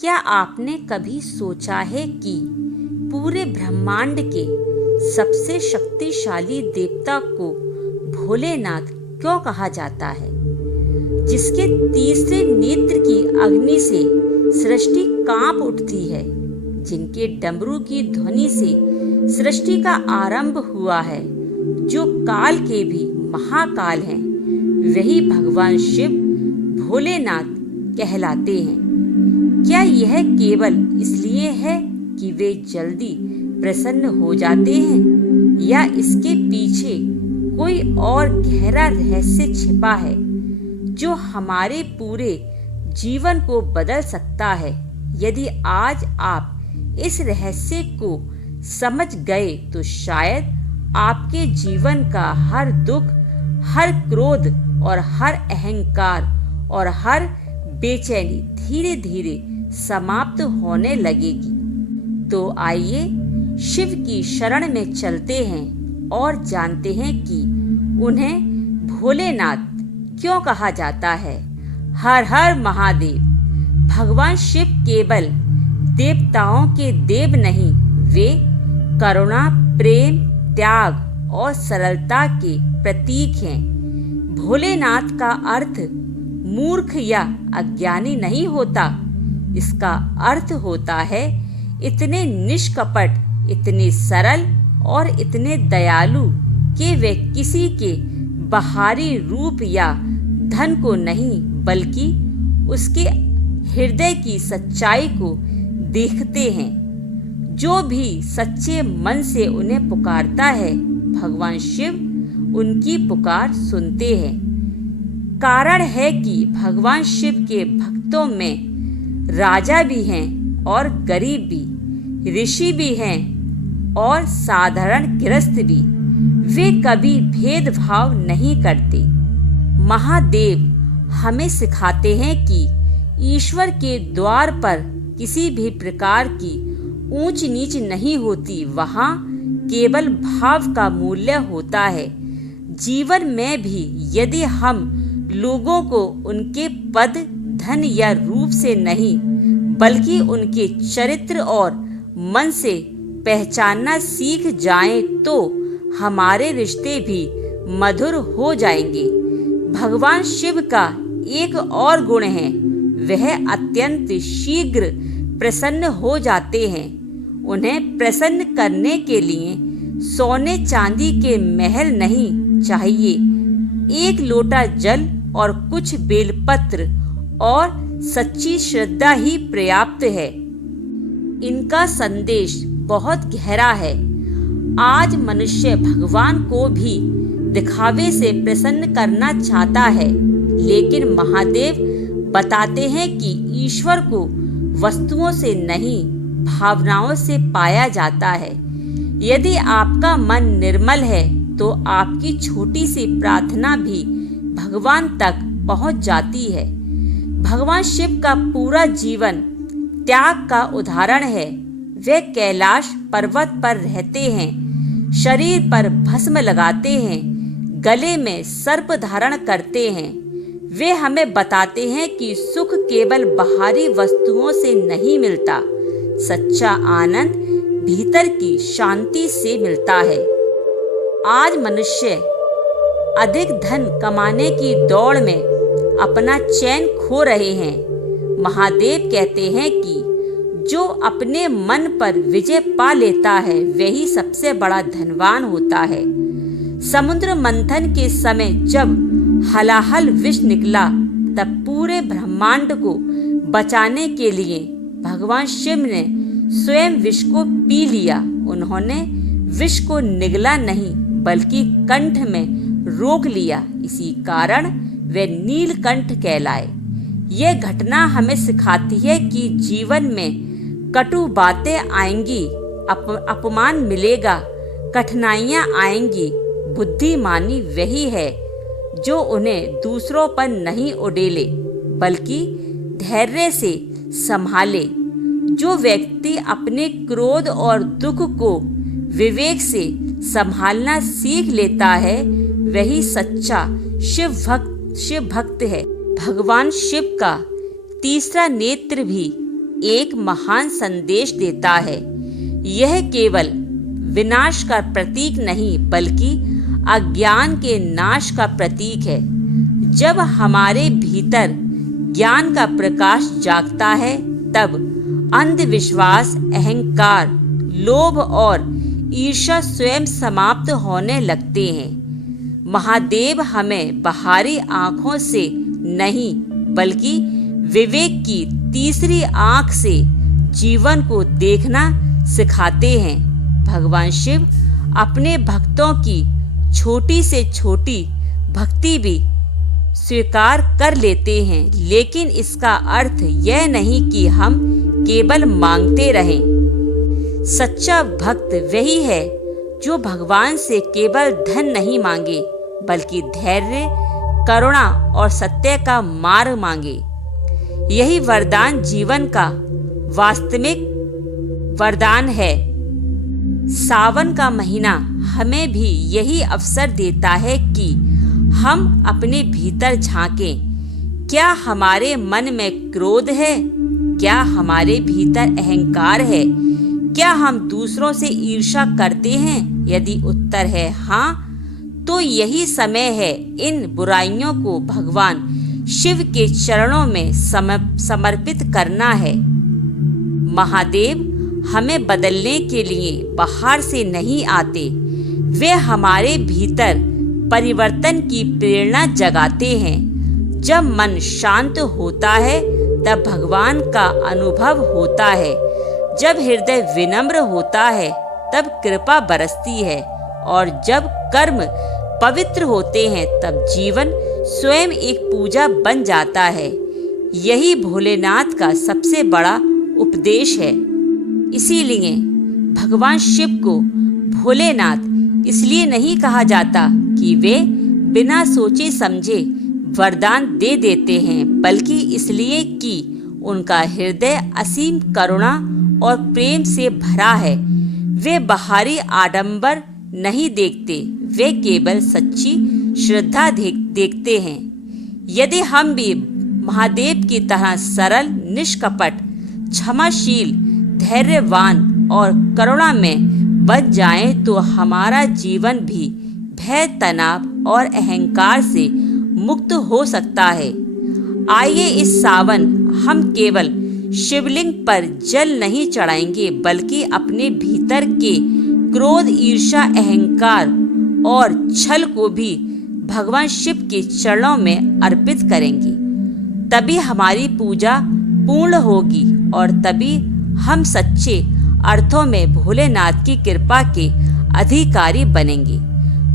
क्या आपने कभी सोचा है कि पूरे ब्रह्मांड के सबसे शक्तिशाली देवता को भोलेनाथ क्यों कहा जाता है, जिसके तीसरे नेत्र की अग्नि से सृष्टि कांप उठती है, जिनके डमरू की ध्वनि से सृष्टि का आरंभ हुआ है, जो काल के भी महाकाल हैं, वही भगवान शिव भोलेनाथ कहलाते हैं। क्या यह केवल इसलिए है कि वे जल्दी प्रसन्न हो जाते हैं, या इसके पीछे कोई और गहरा रहस्य छिपा है जो हमारे पूरे जीवन को बदल सकता है? यदि आज आप इस रहस्य को समझ गए तो शायद आपके जीवन का हर दुख, हर क्रोध और हर अहंकार और हर बेचैनी धीरे धीरे समाप्त होने लगेगी। तो आइए शिव की शरण में चलते हैं और जानते हैं कि उन्हें भोलेनाथ क्यों कहा जाता है। हर हर महादेव। भगवान शिव केवल देवताओं के देव नहीं, वे करुणा, प्रेम, त्याग और सरलता के प्रतीक हैं। भोलेनाथ का अर्थ मूर्ख या अज्ञानी नहीं होता, इसका अर्थ होता है इतने निष्कपट, इतने सरल और इतने दयालु कि वे किसी के बाहरी रूप या धन को नहीं, बल्कि उसके हृदय की सच्चाई को देखते हैं। जो भी सच्चे मन से उन्हें पुकारता है, भगवान शिव उनकी पुकार सुनते हैं। कारण है कि भगवान शिव के भक्तों में राजा भी हैं और गरीब भी, ऋषि भी हैं और साधारण गृहस्थ भी। वे कभी भेदभाव नहीं करते। महादेव हमें सिखाते हैं कि ईश्वर के द्वार पर किसी भी प्रकार की ऊंच नीच नहीं होती, वहाँ केवल भाव का मूल्य होता है। जीवन में भी यदि हम लोगों को उनके पद, धन या रूप से नहीं, बल्कि उनके चरित्र और मन से पहचानना सीख जाएं, तो हमारे रिश्ते भी मधुर हो जाएंगे। भगवान शिव का एक और गुण है, वह अत्यंत शीघ्र प्रसन्न हो जाते हैं। उन्हें प्रसन्न करने के लिए सोने चांदी के महल नहीं चाहिए, एक लोटा जल और कुछ बेलपत्र और सच्ची श्रद्धा ही पर्याप्त है। इनका संदेश बहुत गहरा है। आज मनुष्य भगवान को भी दिखावे से प्रसन्न करना चाहता है, लेकिन महादेव बताते हैं कि ईश्वर को वस्तुओं से नहीं, भावनाओं से पाया जाता है। यदि आपका मन निर्मल है तो आपकी छोटी सी प्रार्थना भी भगवान तक पहुंच जाती है। भगवान शिव का पूरा जीवन त्याग का उदाहरण है। वे कैलाश पर्वत पर रहते हैं, शरीर पर भस्म लगाते हैं, गले में सर्प धारण करते हैं। वे हमें बताते हैं कि सुख केवल बाहरी वस्तुओं से नहीं मिलता, सच्चा आनंद भीतर की शांति से मिलता है। आज मनुष्य अधिक धन कमाने की दौड़ में अपना चैन खो रहे हैं। महादेव कहते हैं कि जो अपने मन पर विजय पा लेता है, वही सबसे बड़ा धनवान होता है। समुद्र मंथन के समय जब हलाहल विष निकला, तब पूरे ब्रह्मांड को बचाने के लिए भगवान शिव ने स्वयं विष को पी लिया। उन्होंने विष को निगला नहीं, बल्कि कंठ में रोक लिया। इसी कारण वे नीलकंठ कहलाए। यह घटना हमें सिखाती है कि जीवन में कटु बातें आएंगी, अपमान मिलेगा, कठिनाइयाँ आएंगी। बुद्धिमानी वही है जो उन्हें दूसरों पर नहीं उड़ेले, बल्कि धैर्य से संभाले। जो व्यक्ति अपने क्रोध और दुख को विवेक से संभालना सीख लेता है, वही सच्चा शिव भक्त है। भगवान शिव का तीसरा नेत्र भी एक महान संदेश देता है। यह केवल विनाश का प्रतीक नहीं बल्कि अज्ञान के नाश का प्रतीक है। जब हमारे भीतर ज्ञान का प्रकाश जागता है तब अंधविश्वास, अहंकार, लोभ और ईर्ष्या स्वयं समाप्त होने लगते हैं। महादेव हमें बाहरी आंखों से नहीं बल्कि विवेक की तीसरी आंख से जीवन को देखना सिखाते हैं। भगवान शिव अपने भक्तों की छोटी से छोटी भक्ति भी स्वीकार कर लेते हैं, लेकिन इसका अर्थ यह नहीं कि हम केवल मांगते रहें। सच्चा भक्त वही है जो भगवान से केवल धन नहीं मांगे बल्कि धैर्य, करुणा और सत्य का मार्ग मांगे। यही वरदान जीवन का वास्तविक वरदान है। सावन का महीना हमें भी यही अवसर देता है कि हम अपने भीतर झांकें। क्या हमारे मन में क्रोध है? क्या हमारे भीतर अहंकार है? क्या हम दूसरों से ईर्ष्या करते हैं? यदि उत्तर है हाँ, तो यही समय है इन बुराइयों को भगवान शिव के चरणों में समर्पित करना है। महादेव हमें बदलने के लिए बाहर से नहीं आते, वे हमारे भीतर परिवर्तन की प्रेरणा जगाते हैं। जब मन शांत होता है तब भगवान का अनुभव होता है। जब हृदय विनम्र होता है तब कृपा बरसती है, और जब कर्म पवित्र होते हैं तब जीवन स्वयं एक पूजा बन जाता है। यही भोलेनाथ का सबसे बड़ा उपदेश है। इसीलिए भगवान शिव को भोलेनाथ इसलिए नहीं कहा जाता कि वे बिना सोचे समझे वरदान दे देते हैं, बल्कि इसलिए कि उनका हृदय असीम करुणा और प्रेम से भरा है। वे बाहरी आडंबर नहीं देखते, वे केवल सच्ची श्रद्धा देखते हैं। यदि हम भी महादेव की तरह सरल, निष्कपट, क्षमाशील, धैर्यवान और करुणा में बच जाएं, तो हमारा जीवन भी भय, तनाव और अहंकार से मुक्त हो सकता है। आइए इस सावन हम केवल शिवलिंग पर जल नहीं चढ़ाएंगे बल्कि अपने भीतर के क्रोध, ईर्ष्या, अहंकार और छल को भी भगवान शिव के चरणों में अर्पित करेंगे। तभी हमारी पूजा पूर्ण होगी और तभी हम सच्चे अर्थों में भोलेनाथ की कृपा के अधिकारी बनेंगे।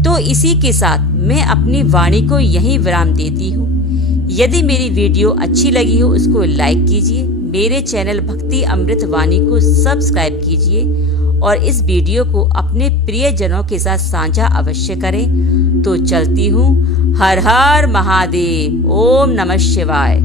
तो इसी के साथ मैं अपनी वाणी को यहीं विराम देती हूँ। यदि मेरी वीडियो अच्छी लगी हो उसको लाइक कीजिए, मेरे चैनल भक्ति अमृत वाणी को सब्सक्राइब कीजिए और इस वीडियो को अपने प्रियजनों के साथ साझा अवश्य करें। तो चलती हूँ। हर हर महादेव। ओम नमः शिवाय।